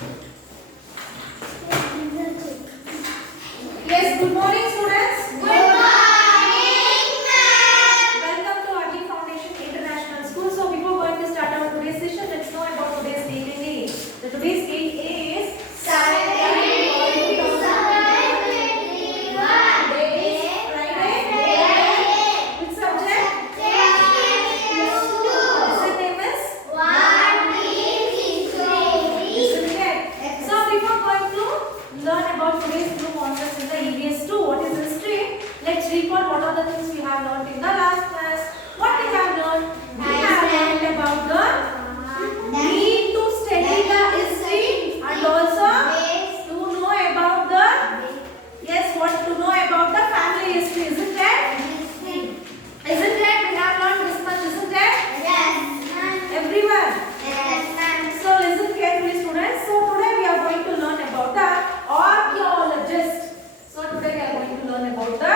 Yes, good morning students. Good morning, ma'am. Welcome to RD Foundation International School. So before going to start our today's session, let's know about today's date and age. The today's date is Day is Friday. Which subject? Lesson name is? Isn't it? So before going to learn about today's new concepts in the EVS 2, what is history? Let's recall what are the things we have learned in the last class. What we have learned? We have learned about the need to study the history and also to know about the what to know about the family history, isn't it? Isn't it? We have learned this much, isn't it? Everyone. So listen carefully, students. So today we are going to learn about the archaeologist. So today we are going to learn about the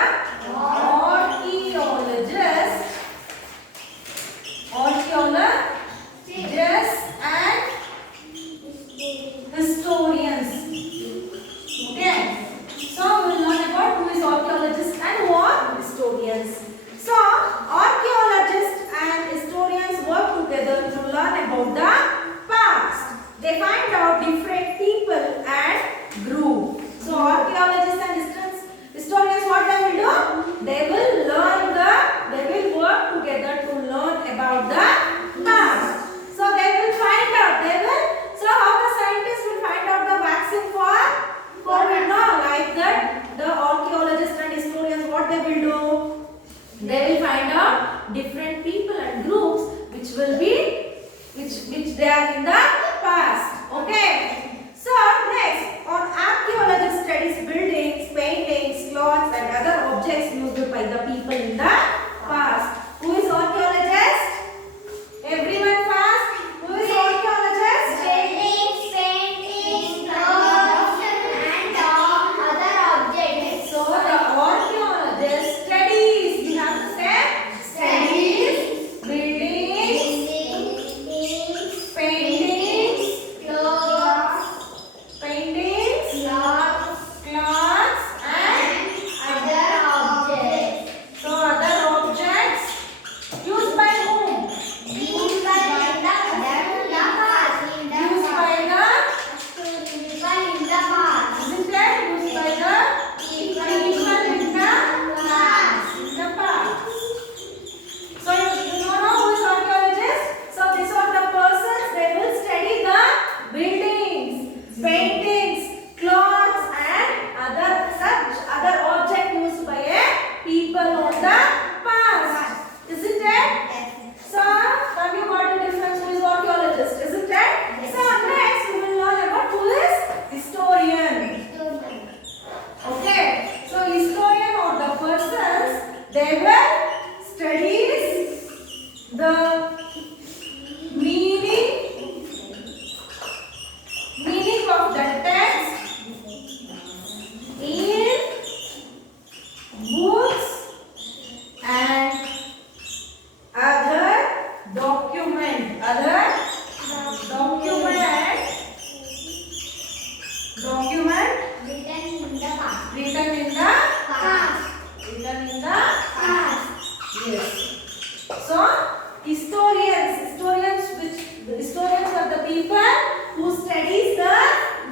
archaeologist, and historians. Okay. So we will learn about who is archaeologists and who are historians. So archaeologists and historians work together to learn about the past. They find out different people and group. So archaeologists and historians, what they will do? They will work together to learn about the past. So they will find out. So how the scientists will find out the vaccine for COVID? No, like that. The archaeologists and historians, what they will do? They will find out different people and groups which they are in the past. Okay. So next, on archaeologist studies buildings, paintings, clothes and other objects used by the people in the past. Who is archaeologist? Everyone fast. Who is archaeologist? So the archaeologist studies. You have to say studies, buildings, paintings, cloths, and so other objects used by whom? Used by the isn't that used by the people in the past. So you know who is archaeologist? So these are the persons. They will study the buildings, paintings, clothes and other object used by a people of the past. Isn't it? So now you got the difference who is archaeologist, isn't it? So next we will learn about who is historian. Okay. So historian or the persons, they will study the meaning of the text in books and other document written in the past. Yes. So historians are the people who studies the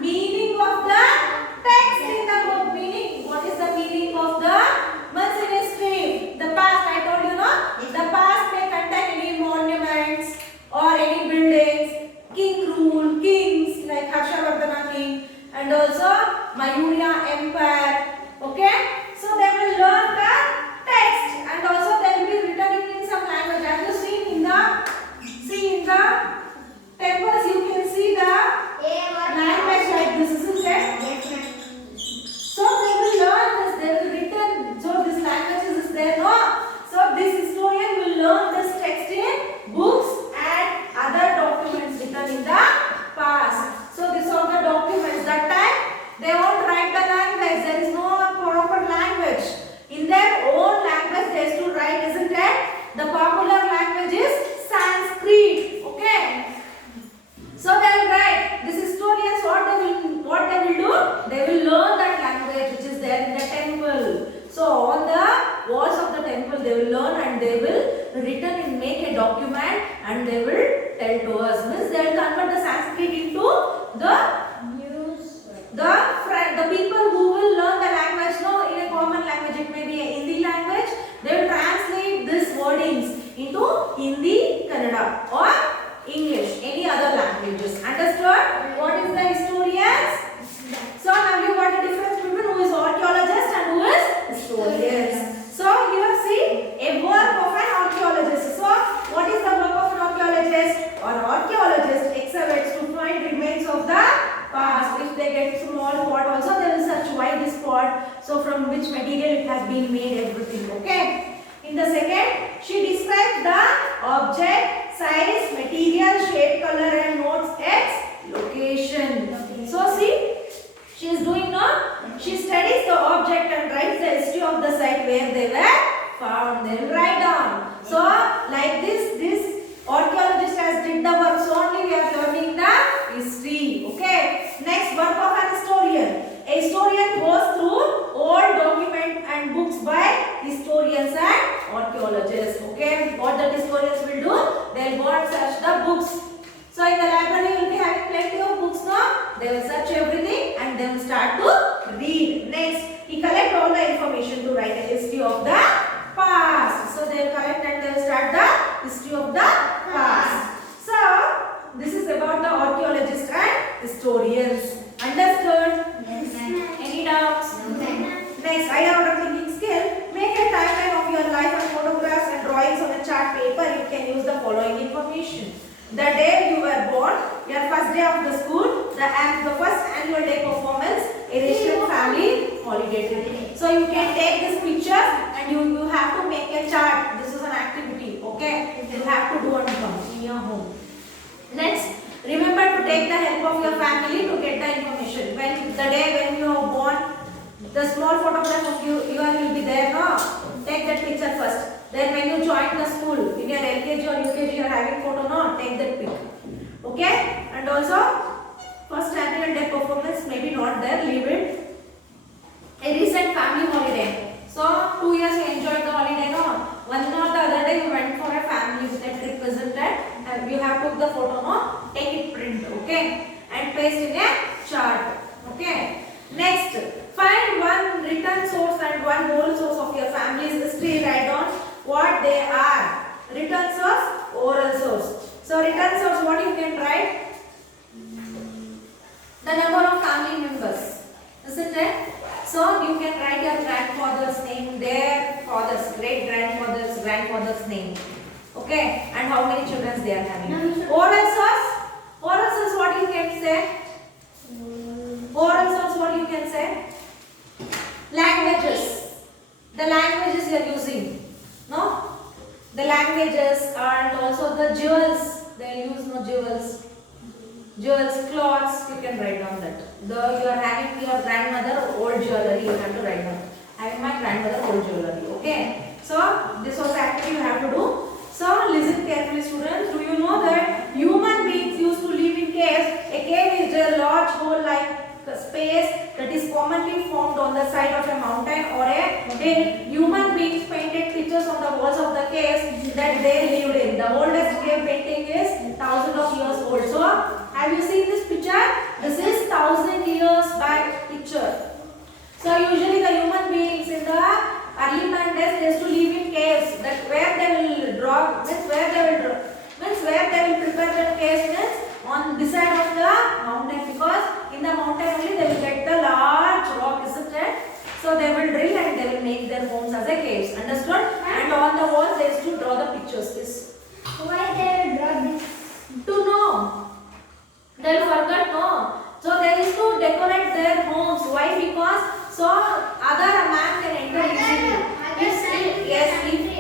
meaning of the text in the book. Meaning, what is the meaning of the months in history? The past, I told you, no? The past may contain any monuments or any buildings, king rule, kings like Harshavardhana king, and also Maurya Empire. Okay? So they will learn the text and also they will be written in some language. Have you seen in the temples? You can see the language like this, isn't it? So they will learn this. They will written. So this language is there, no? So this historian will learn this text in books and other documents written in the past. So these are the documents. That time they won't write the language. They spot, so from which material it has been made, everything. Okay. In the second, she describes the object, size, material, shape, color and notes its location. So see, she is doing now. She studies the object and writes the history of the site where they were found. They will write down. So like this archaeologist has did the work. So only we are learning the history. Okay. Next, work of an historian. A historian goes through old documents and books by historians and archaeologists. Okay. What the historians will do? They will go and search the books. So in the library you will be having plenty of books now. They will search everything and then start to read. Next, he collect all the information to write a history of the past. So they will collect and they will start the history of the past. So this is about the archaeologists and historians. Understood? Yes. Any doubts? No. Next, higher order thinking skill. Make a timeline of your life and photographs and drawings on a chart paper. You can use the following information. The day you were born, your first day of the school, the first annual day performance, a resident family holiday trip. So you can take this picture and you have to make a chart. This is an activity, okay? You have to do on home, in your home. Next, remember to take the help of your family to get the information. When the day when you are born, the small photograph of you will be there, no? Take that picture first. Then when you join the school, in your LKG or UKG, you are having photo, no? Take that pic. Okay? And also, first annual day performance, maybe not there, leave it. A recent family holiday. So, 2 years you enjoyed the holiday, no? One or the other day you went for a family trip, isn't it? And you have took the photo, no? Take it print, okay? And paste in a chart, okay? Next, find one written source and one oral source of your family's history. Write down what they are. Written source, oral source. So written source, what you can write? The number of family members, isn't it? So you can write your grandfather's name, their father's, grandfather's name. Okay, and how many children they are having. Oral source, what you can say? Oral source, what you can say? Languages. The languages you are using. No? The languages and also the jewels. They use no jewels. Jewels, cloths, you can write down that. You are having your grandmother old jewelry, you have to write down. Having my grandmother old jewelry. Okay? So, this was the activity you have to do. So, listen carefully students. Do you know that human beings used to live in caves? A cave is a large hole-like space that is commonly formed on the side of a mountain or a hill. Human beings painted pictures on the walls of the caves that they lived in. The oldest cave painting is thousands of years old. So, have you seen this picture? This is 1000 years back picture. So, usually the human beings in the early man days they used to live in caves. That where they will draw, where they will prepare the caves means on this side of the mountain, because in the mountain only they will get the large rock, isn't it? So they will drill and they will make their homes as a caves. Understood? And on the walls they used to draw the pictures. This. Why they draw this? To know. They will forget, no. So they used to decorate their homes. Why? Because so other man can enter easily.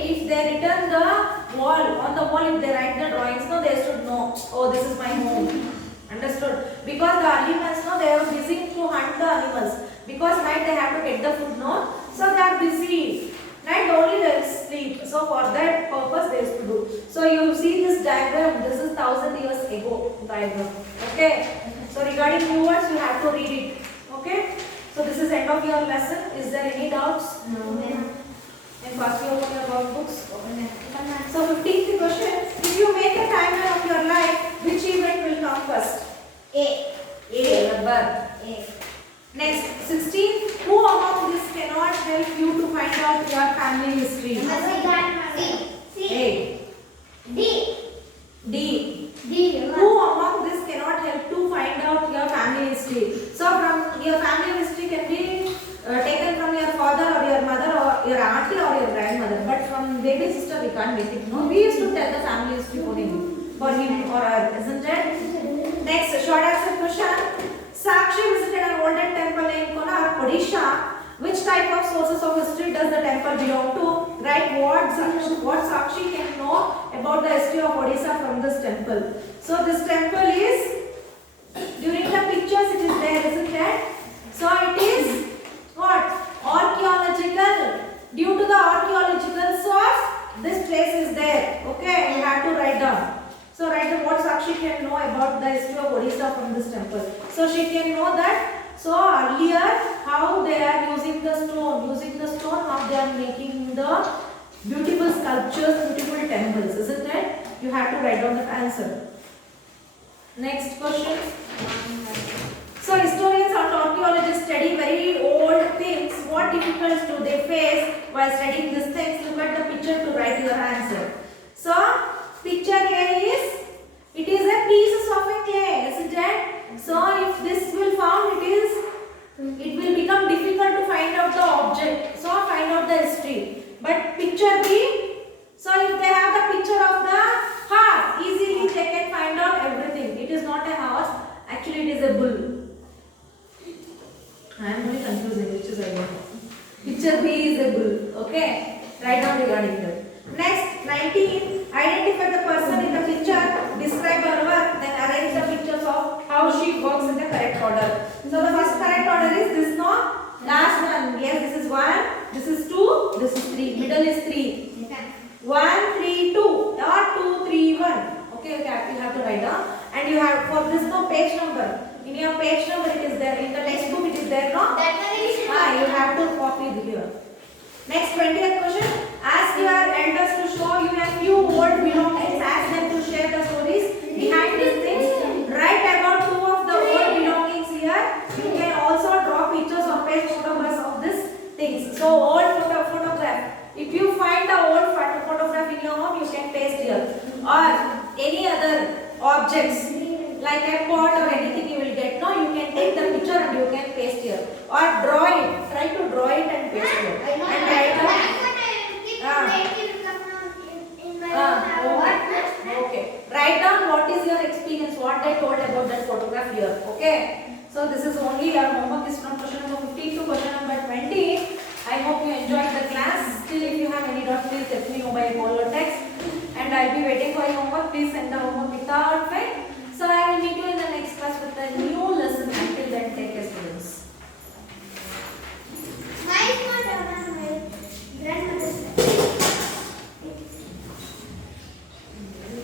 If they return the wall, on the wall if they write the drawings, no, they should know, oh, this is my home. Understood? Because the animals, no, they are busy to hunt the animals. Because night they have to get the food, no. So they are busy. Night only they will sleep. So for that purpose they used to do. So you see this diagram, this is 1000 years ago diagram. Okay. So regarding new words, you have to read it. Okay. So this is end of your lesson. Is there any doubts? No. And first you open your workbooks. So 15th question. If you make a timeline of your life, which event will come first? A. Number. A. Next, 16. Who among this cannot help you to find out your family history? C. A. D. D. D. Who among this cannot help to find out your family history? So from your family history can be taken from your father or your mother or your auntie or your grandmother. But from baby sister we can't get it. No, we used to tell the family history for him or her, isn't it? Next, short answer question. Sakshi visited an olden temple in Konark. Odisha. Which type of sources of history does the temple belong to? Write what Sakshi can know about the history of Odisha from this temple. So this temple is, during the pictures it is there, isn't it? So it is what? Archaeological. Due to the archaeological source, this place is there. Okay, you have to write down. So write down what Sakshi can know about the history of Odisha from this temple. So she can know that. So earlier, how they are using the stone, how they are making the beautiful sculptures, beautiful temples, isn't it? You have to write down the answer. Next question. So historians or archaeologists study very old things. What difficulties do they face while studying these things? Look at the picture to write your answer. So picture A is, it is a piece of a clay, isn't it? So if this will found, it will become difficult to find out the object. So find out the history. But picture B, so if they have the picture of the horse, easily they can find out everything. It is not a horse, actually it is a bull. I am only confusing which is I don't know. Picture B is a bull. Okay, write down regarding that. Next, 19. Identify the person in the picture, describe her work, then arrange the pictures of how she works in the correct order. So the first correct order is this, no? Last one. Yes, this is 1, this is 2, this is 3. Middle is 3. 1, 3, 2 or 2, 3, 1. Okay, you have to write down. And you have, for this, no page number. In your page number it is there. In the textbook it is there, no? You have to copy it here. Next, 20th question. Ask your elders to show you a few old belongings. Ask them to share the stories behind these things. Write about 2 of the old belongings here. You can also draw pictures or paste photographs of these things. So, old photograph. If you find the old photograph in your home, you can paste here. Or any other objects like a pot or anything you will get. No, you can take the picture and you can paste here. Or draw it. Try to draw it and paste here. And write down. Okay. Write down what is your experience, what they told about that photograph here. Okay. So this is only your homework is from question number 15 to question number 20. I hope you enjoyed the class. Still, if you have any doubts, please let me know by call or text. And I'll be waiting for your homework. Please send the homework without fail. So I will meet you in the next class with a new